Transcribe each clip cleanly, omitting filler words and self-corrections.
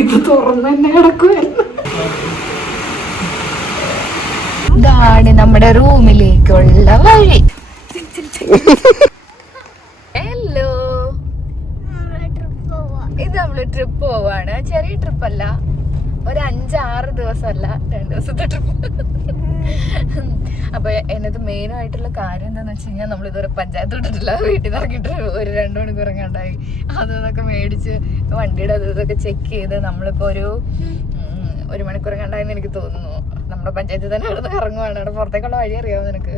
ഇത് തുറന്ന് തന്നെ കിടക്കുമായിരുന്നു. ഇതാണ് നമ്മുടെ റൂമിലേക്കുള്ള വഴി. ഹലോ, ഇത് നമ്മള് ട്രിപ്പ് പോവാണ്. ചെറിയ ട്രിപ്പല്ല, ഒരു 5-6 ദിവസമല്ല, 2 ദിവസത്തെ ട്രിപ്പ്. അപ്പൊ എന്നത് മെയിൻ ആയിട്ടുള്ള കാര്യം എന്താന്ന് വെച്ച് കഴിഞ്ഞാൽ നമ്മൾ ഇതുവരെ പഞ്ചായത്ത് വിട്ടിട്ടില്ല. വീട്ടിൽ നിന്ന് ഇറങ്ങിയിട്ട് ഒരു 2 മണിക്കൂർ എങ്ങാണ്ടായി. അതൊക്കെ മേടിച്ച് വണ്ടിയുടെ ഇതൊക്കെ ചെക്ക് ചെയ്ത് നമ്മളിപ്പോ ഒരു 1 മണിക്കൂർ എങ്ങാണ്ടായെന്ന് എനിക്ക് തോന്നുന്നു. നമ്മുടെ പഞ്ചായത്തിൽ തന്നെ അവിടെ ഇറങ്ങുവാണ്. അവിടെ പുറത്തേക്കുള്ള വഴി അറിയാമോ നിനക്ക്?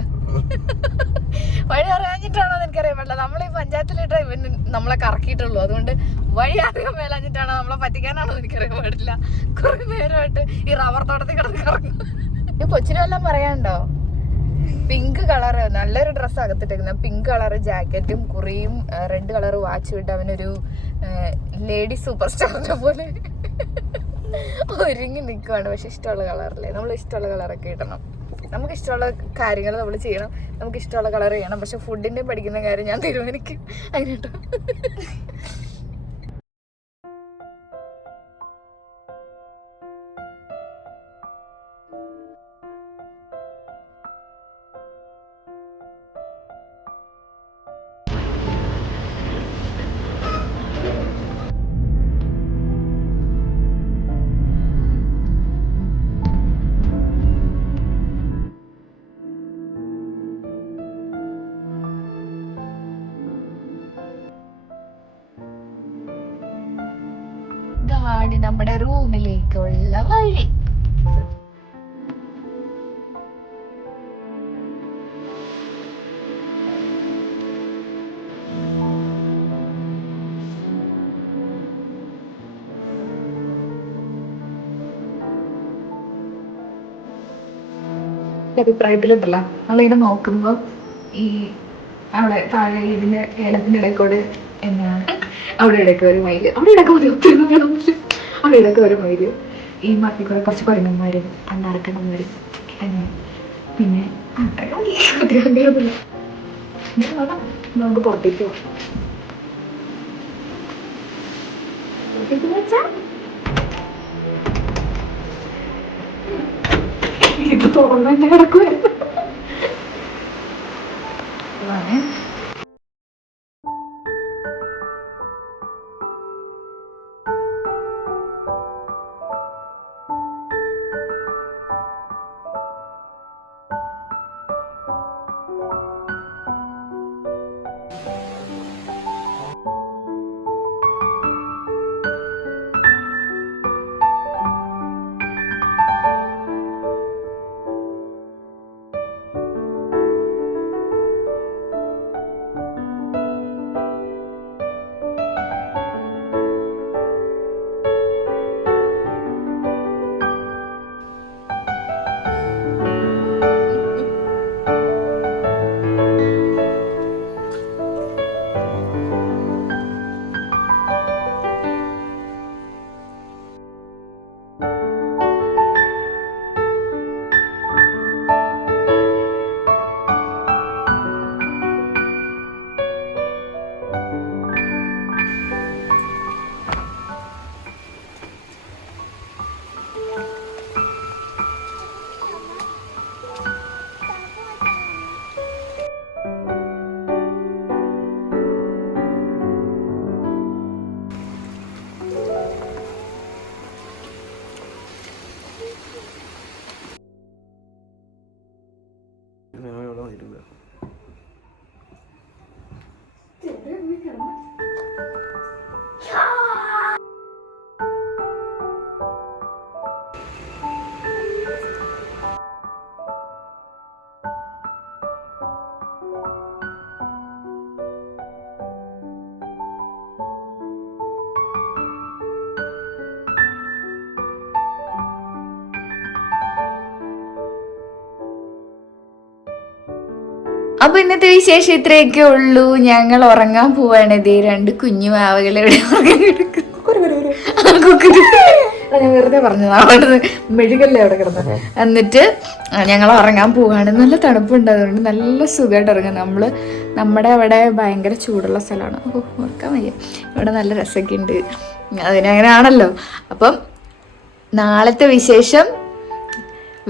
വഴി അറിയാഞ്ഞിട്ടാണോ എനിക്കറിയാൻ പറ്റില്ല. നമ്മൾ ഈ പഞ്ചായത്തിലിട്ട് ഇവന് നമ്മളെ കറക്കിയിട്ടുള്ളൂ. അതുകൊണ്ട് വഴി അറിയാൻ മേലാഞ്ഞിട്ടാണോ നമ്മളെ പറ്റിക്കാനാണോ എനിക്കറിയാൻ പാടില്ല. കുറെ നേരമായിട്ട് ഈ റബ്ബർ തോട്ടത്തിൽ കിടന്ന് കറങ്ങും. ഈ കൊച്ചിനും എല്ലാം പറയാനുണ്ടോ? പിങ്ക് കളറ് നല്ലൊരു ഡ്രസ്സ് അകത്തിട്ടേക്കുന്ന, പിങ്ക് കളറ് ജാക്കറ്റും കുറിയും റെഡ് കളറ് വാച്ച് വിട്ട് അവനൊരു ലേഡി സൂപ്പർ സ്റ്റാറിനെ പോലെ ഒരുങ്ങി നിൽക്കുവാണ്. പക്ഷെ ഇഷ്ടമുള്ള കളറല്ലേ, നമ്മൾ ഇഷ്ടമുള്ള കളറൊക്കെ ഇടണം. നമുക്ക് ഇഷ്ടമുള്ള കാര്യങ്ങൾ നമ്മൾ ചെയ്യണം, നമുക്ക് ഇഷ്ടമുള്ള കളർ ചെയ്യണം. പക്ഷെ ഫുഡിന്റെ പഠിക്കുന്ന കാര്യം ഞാൻ തീരുമാനിക്കും. അതിനട്ടോ നമ്മുടെ റൂമിലേക്കുള്ള വഴി. അഭിപ്രായത്തിലുണ്ടല്ലോ നമ്മളിങ്ങനെ നോക്കുമ്പോ ഈ അവിടെ താഴെ ഇതിന്റെ ഏലത്തിന്റെ ഇടയ്ക്കൂടെ എന്നാണ് അവിടെ ഇടയ്ക്ക് ഒരു മയില്, അവിടെ ഇടയ്ക്ക് അവിടെ ഇടയ്ക്ക് ഒരു മയില്, ഈ മട്ടിൽ കൂടെ കുറച്ച് കുരങ്ങന്മാരും അണ്ണാറക്കണ്ണന്മാരും അങ്ങനെ. പിന്നെ നമുക്ക് പുറത്തേക്ക് പോകാം. ഇത് തുറന്ന് തന്നെ കിടക്കുമായിരുന്നു. അപ്പൊ ഇന്നത്തെ വിശേഷം ഇത്രയൊക്കെ ഉള്ളൂ. ഞങ്ങൾ ഉറങ്ങാൻ പോവാണ്. ഇതേ 2 കുഞ്ഞു മാവകളെ ഇവിടെ ഉറങ്ങാൻ കിടക്കും. ഞാൻ വെറുതെ പറഞ്ഞത്, അവിടെ മെഴുകല്ലേ അവിടെ കിടന്നത്. എന്നിട്ട് ഞങ്ങൾ ഉറങ്ങാൻ പോവാണ്. നല്ല തണുപ്പുണ്ട്, അതുകൊണ്ട് നല്ല സുഖമായിട്ട് ഉറങ്ങാം. നമ്മുടെ അവിടെ ഭയങ്കര ചൂടുള്ള സ്ഥലമാണ്. ഓർക്കാൻ വയ്യ. ഇവിടെ നല്ല രസമൊക്കെ ഉണ്ട്. അതിനങ്ങനെയാണല്ലോ. അപ്പം നാളത്തെ വിശേഷം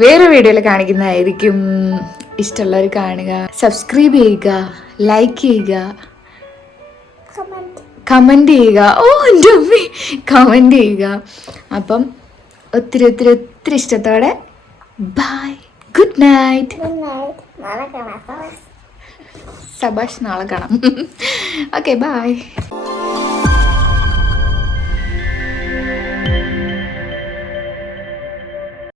വേറെ വീഡിയോയിൽ കാണിക്കുന്നതായിരിക്കും. ഇഷ്ടമുള്ളവർ കാണുക, സബ്സ്ക്രൈബ് ചെയ്യുക, ലൈക്ക് ചെയ്യുക, കമൻറ്റ് ചെയ്യുക. എൻ്റെ അമ്മേ, കമൻറ്റ് ചെയ്യുക. അപ്പം ഒത്തിരി ഒത്തിരി ഒത്തിരി ഇഷ്ടത്തോടെ ബൈ, ഗുഡ് നൈറ്റ്. സബാഷ്, നാളെ കാണാം. Okay, by.